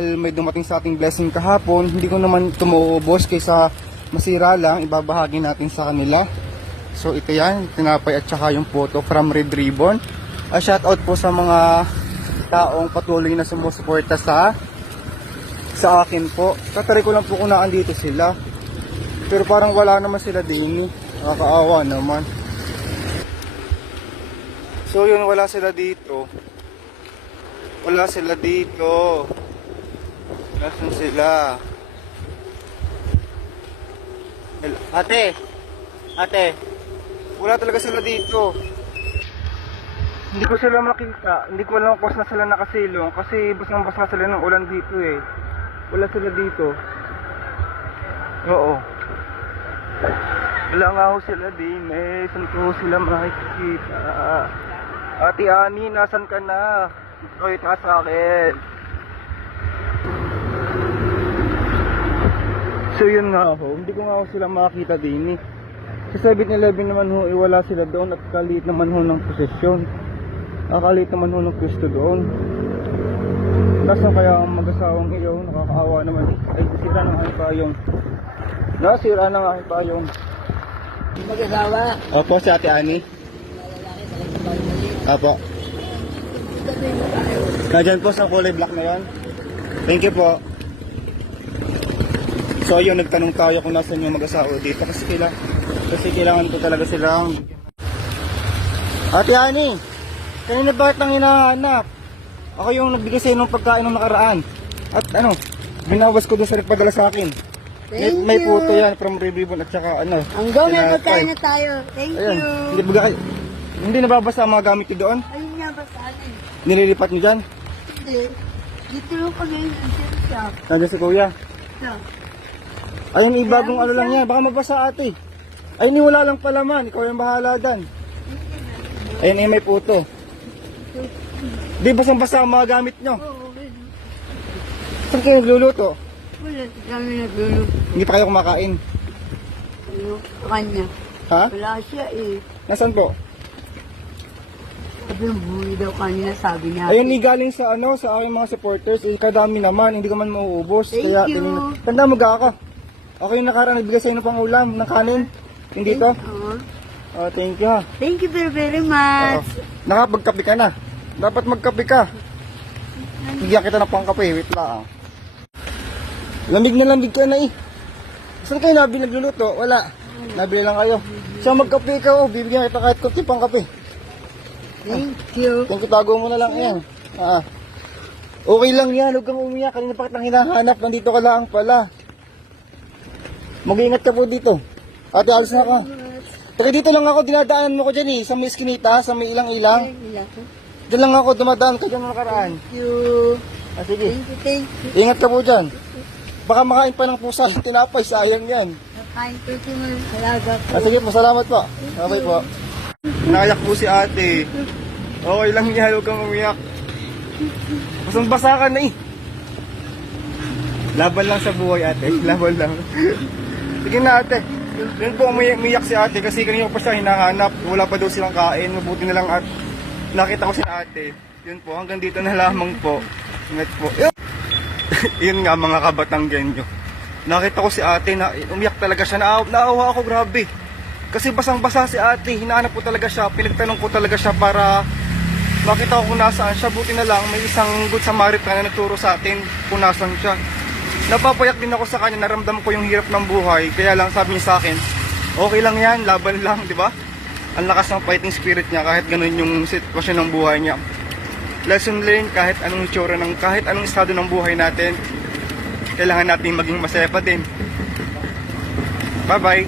May dumating sa ating blessing kahapon, hindi ko naman tumuubos kaysa masira lang, ibabahagi natin sa kanila. So ito yan, tinapay at saka yung photo from Red Ribbon. Shout out po sa mga taong patuloy na sumusuporta sa akin po. Tatry ko lang po kung naandito sila. Pero parang wala naman sila din. Nakakaawa naman. So yun, wala sila dito. Wala sila dito. Nasaan sila? Ate! Ate! Wala talaga sila dito. Hindi ko sila makita. Hindi ko alam kung saan sila nakasilong. Kasi basang-basa sila ng ulan dito eh. Wala sila dito. Oo. Wala nga ho sila din eh. Saan ko sila makikita? Ate Ani, nasan ka na? Ito ka sa akin. So yun nga ho, hindi ko nga ho sila makakita din eh. Sa 7-Eleven naman ho, iwala sila doon at kaliit naman ho ng posisyon. Nakakaliit naman ho ng pwesto doon. Nasaan kaya ang mag-asawang iyo? Nakakaawa naman. Ay, sira ng aking payong. Nasira ng aking payong. Mag-asawa. Opo, si Ate Ani. Opo. Nandiyan po sa kulay black na yan. Thank you po. So ayun, nagtanong tayo kung nasan yung mag-asawa dito kasi kailangan ko talaga silang. Ate Ani, kanina bakit nang hinahanap? Ako yung nagbigay sa'yo ng pagkain ng nakaraan. At ano, binawas ko doon sa nagpadala sa akin. May puto yan from Red Ribbon at saka ano. Ang go, may pagkain na tayo. Thank Ayan, you. hindi nababasa ang mga gamit ko doon? Ayun nga ba sa akin? Nililipat niyo dyan? Hindi. Dito yung pag-ayun ng shop. Nandiyan si Kuya. No. Ayun, ibagong ano lang yan. Baka mabasa ate. Ayun, wala lang palaman. Ikaw yung bahala dyan. Ayun, may puto. Di basang-basa ang mga gamit nyo. Oo, okay. Saan kayo nagluluto? Wala, kami nagluluto. Hindi pa kayo kumakain. Ano? Sa kanya. Ha? Wala siya eh. Nasaan po? Sabi yung buhay daw kanina, sabi niya. Ayun, galing sa ano, sa aking mga supporters. Kadami naman, hindi ko man mauubos. Thank you. Tanda mo ka. Ako yung nakaraan, nagbigay sa'yo ng pang-ulam, ng kanin. Yung dito. Thank you ha. Thank you very, very much. Nakapagkape ka na. Dapat magkape ka. Bigyan kita ng pangkape. Wait lang. Lamig na lamig ka na eh. Saan kayo nagluluto? Wala. Nabili lang kayo. So magkape ka oh. Bibigyan kita kahit kunti pangkape. Thank you. Thank you, tago mo na lang yan. Okay lang yan. Huwag kang umiyak. Kanina pa kitang hinahanap. Nandito ka lang pala. Mag-iingat ka po dito. Ate, alis na ka. Taga dito lang ako, dinadaanan mo ko dyan eh. Sa may iskinita, sa may ilang-ilang. Diyan lang ako, dumadaan ka dyan nakaraan. Thank you. Sige. Thank you. Ingat ka po dyan. Baka makain pa ng pusa, tinapay, sayang yan. Nakain ko ito ng halaga po. Sige po, salamat po. Okay po. Nakayak po si ate. Okay lang yan, huwag kang umiyak. Basang-basa ka na eh. Laban lang sa buhay ate, laban lang. Sige na ate. Yun po, umiyak si ate kasi kanina pa siya hinahanap. Wala pa daw silang kain. Mabuti na lang at nakita ko si ate. Yun po, hanggang dito na lamang po. Ingat po. Yun nga mga kabatanggenyo. Nakita ko si ate na umiyak talaga siya. Naawa ako, grabe. Kasi basang-basa si ate. Hinahanap ko talaga siya. Pinagtanong ko talaga siya para makita ko kung nasaan siya. Buti na lang may isang good Samaritan na nagturo sa atin kung nasaan siya. Napapayak din ako sa kanya, naramdam ko yung hirap ng buhay. Kaya lang sabi niya sa akin, okay lang yan, laban lang, di ba? Ang lakas ng fighting spirit niya kahit ganun yung sitwasyon ng buhay niya. Lesson learned, kahit anong itsura ng, kahit anong estado ng buhay natin, kailangan natin maging masaya pa din. Bye bye!